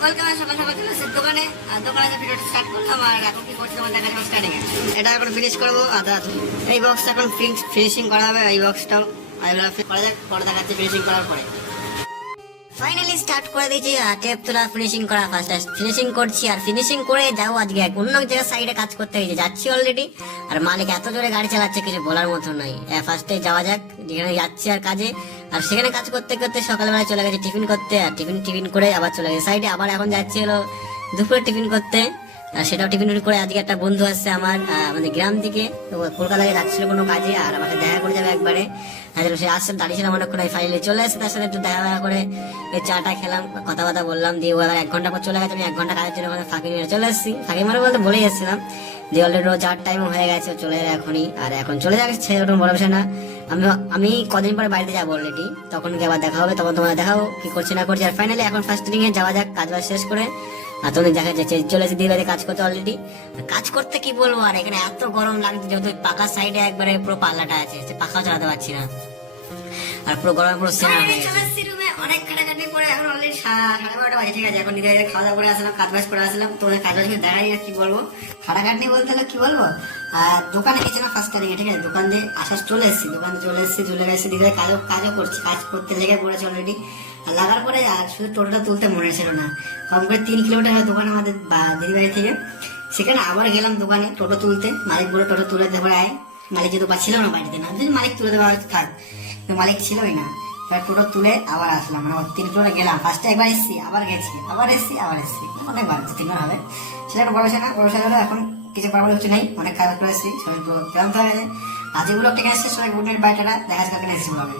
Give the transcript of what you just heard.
Welcome, সকাল সকাল চলে এসেছি দোকানে। আর দোকানে যে ভিডিওটা স্টার্ট করলাম, আর এখন কি করছি তোমার দেখা যাবে স্টার্টিং এ। এটা এখন ফিনিশ করবো। এই বক্সটা এখন ফিনিশিং করা হবে। এই বক্সটাও করা যাক, পরে দেখাচ্ছি ফিনিশিং করার পরে। ফাইনালি স্টার্ট করে দিয়েছি। টেপ তোলা ফিনিশিং করা, ফার্স্ট ফিনিশিং করছি। আর ফিনিশিং করে যাবো আজকে অন্য জায়গায় সাইডে কাজ করতে হয়েছে, যাচ্ছি অলরেডি। আর মালিক এত জোরে গাড়ি চালাচ্ছে কিছু বলার মতো নয়। ফার্স্টে যাওয়া যাক যেখানে যাচ্ছি আর কাজে। আর সেখানে কাজ করতে করতে সকালবেলায় চলে গেছে টিফিন করতে। আর টিফিন করে আবার চলে গেছে সাইডে। আবার এখন যাচ্ছি হলো দুপুরে টিফিন করতে। আর সেটাও টিফিন করে আজকে একটা বন্ধু আসছে আমার আমাদের গ্রাম থেকে, তো কলকাতায় যাচ্ছিল কোনো কাজে। আর আমাকে দেখা করে যাবে একবারে। সে আসছে, দাঁড়িয়েছিলাম অনেকক্ষণ, ফাইনালি চলে এসে তার সাথে একটু দেখা করে চাটা খেলাম, কথা বললাম। দিয়ে ও আবার 1 ঘন্টা পর চলে গেছে। আমি 1 ঘন্টা কাজের জন্য ফাঁকি মেরে চলে এসেছি। ফাঁকি মারে বলতে বলেই এসেছিলাম যে অলরেডি যাওয়ার টাইম হয়ে গেছে, চলে যাবে এখনই। আর এখন চলে যাবে, ছেলে ওটা বড় বিষয় না। আমি কদিন পরে বাড়িতে যাবো অলরেডি, তখন কি আবার দেখা হবে, তখন তোমার দেখাও কি করছি না করছি। আর ফাইনালি এখন ফার্স্ট ট্রেনিং এ যাওয়া যাক, কাজ বাজ শেষ করে। আর তোমাদের দেখা যাচ্ছে চলে এসে দিয়ে কাজ করতে অলরেডি। কাজ করতে কি বলবো, আর এখানে এত গরম লাগছে, যেহেতু পাকা সাইডে একবারে পুরো পাল্লাটা আছে, পাখাও চালাতে পারছি না। আর পুরো গরমে পুরো সিনা হয়ে গেছে। অনেক খাটাখাটি করে এখন অলরেডি 12:30 বাজে, ঠিক আছে। এখন নিজে খাওয়া দাওয়া করে আসলাম, কাজ বাজ করে আসলাম। তোমাদের কাজ বাজ দেখাই না, কি বলবো, খাটাখাটি বলতে হলে কি বলবো। আর দোকানে গেছি না ফার্স্ট টাইম, ঠিক আছে। দোকান দিয়ে চলে এসেছি, চলে গেছি দিকে কাজও করছি, কাজ করতে লেগে পড়েছে অলরেডি। আর লাগার পরে আর শুধু টোটোটা তুলতে মনে ছিল না। কম করে 3 কিলোমিটার হয় দোকান আমাদের দিদিবাড়ি থেকে। সেখানে আবার গেলাম দোকানে টোটো তুলতে। মালিক বলে টোটো তুলে দেওয়ার আয়। মালিক যেহেতু ছিল না বাড়িতে, না যদি মালিক তুলে দেওয়া থাক, মালিক ছিলই না। টোটো তুলে আবার আসলাম, মানে 3 কিলোমিটার গেলাম। ফার্স্টে একবার এসেছি, আবার গেছি, আবার এসেছি অনেকবার, 3বার হবে। সেটা একটা বড় হলো। এখন কিছু করার কিছু নেই, অনেক কাজ করে এসেছি, সবাই ক্লান্ত হয়ে গেছে। আজ এগুলো টেকে এসেছে, সবাই গুড নাইট, বাইটাটা দেখা যাচ্ছে কালকে এসেছি বলে।